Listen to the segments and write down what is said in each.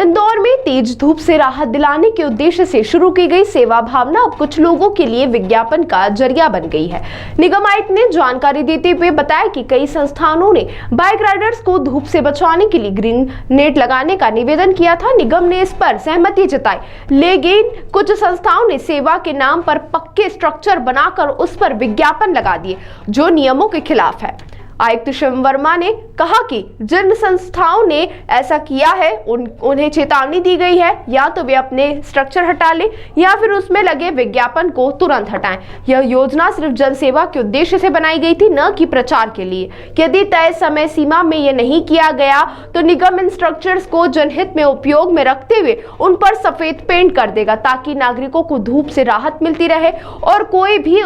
इंदौर में तेज धूप से राहत दिलाने के उद्देश्य से शुरू की गई सेवा भावना अब कुछ लोगों के लिए विज्ञापन का जरिया बन गई है। निगम आयुक्त ने जानकारी देते हुए बताया कि कई संस्थानों ने बाइक राइडर्स को धूप से बचाने के लिए ग्रीन नेट लगाने का निवेदन किया था। निगम ने इस पर सहमति जताई, लेकिन कुछ संस्थाओं ने सेवा के नाम पर पक्के स्ट्रक्चर बनाकर उस पर विज्ञापन लगा दिए, जो नियमों के खिलाफ है। आयुक्त शिव वर्मा ने कहा कि जिन संस्थाओं ने ऐसा किया है उन्हें चेतावनी दी गई है, या तो वे अपने स्ट्रक्चर हटा लें या फिर उसमें लगे विज्ञापन को तुरंत हटाएं। यह योजना सिर्फ जनसेवा के उद्देश्य से बनाई गई थी, न कि प्रचार के लिए। यदि तय समय सीमा में यह नहीं किया गया तो निगम इन स्ट्रक्चर्स को जनहित में उपयोग में रखते हुए उन पर सफेद पेंट कर देगा, ताकि नागरिकों को धूप से राहत मिलती रहे और कोई भी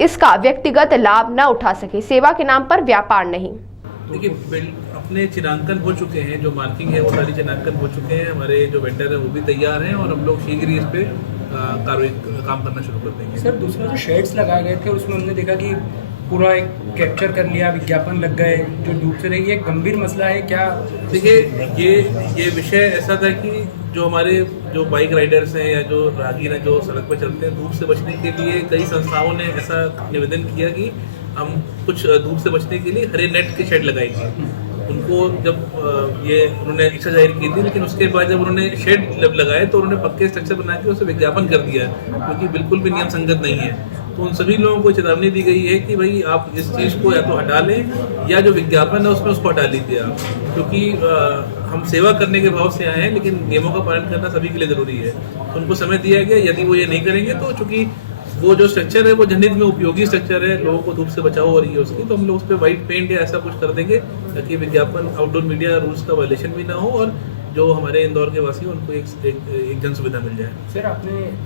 इसका व्यक्तिगत लाभ न उठा सके। सेवा के नाम पर व्यापार नहीं। देखिए, अपने चिन्हांकन हो चुके हैं, जो मार्किंग है वो सारी चिन्हांकन हो चुके हैं। हमारे जो वेंडर है वो भी तैयार हैं और हम लोग शीघ्र ही इस पे काम करना शुरू कर देंगे। सर, दूसरा जो शेड्स लगाए गए थे उसमें हमने देखा कि पूरा एक कैप्चर कर लिया, विज्ञापन लग गए जो धूप से रही है। एक गंभीर मसला है क्या? देखिए, ये विषय ऐसा था कि जो हमारे जो बाइक राइडर्स हैं या जो राहगीर हैं जो सड़क पर चलते हैं, धूप से बचने के लिए कई संस्थाओं ने ऐसा निवेदन किया कि हम कुछ धूप से बचने के लिए हरे नेट के शेड लगाएंगे। उनको जब ये उन्होंने इच्छा जाहिर की थी, लेकिन उसके बाद जब उन्होंने शेड लगाए तो उन्होंने पक्के स्ट्रक्चर बना के उसे विज्ञापन कर दिया, क्योंकि बिल्कुल भी नियम संगत नहीं है। तो उन सभी लोगों को चेतावनी दी गई है कि भाई आप इस चीज़ को या तो हटा लें या जो विज्ञापन है उसमें उसको हटा लीजिए आप, क्योंकि हम सेवा करने के भाव से आए हैं, लेकिन नियमों का पालन करना सभी के लिए ज़रूरी है। तो उनको समय दिया गया, यदि वो ये नहीं करेंगे तो चूँकि वो जो स्ट्रक्चर है वो जनहित में उपयोगी स्ट्रक्चर है, लोगों को धूप से बचाव हो रही है उसकी, तो हम लोग उस पर वाइट पेंट या ऐसा कुछ कर देंगे ताकि विज्ञापन आउटडोर मीडिया रूल्स का वायलेशन भी ना हो और जो हमारे इंदौर के वासी हैं उनको एक जन सुविधा मिल जाए। सर, आपने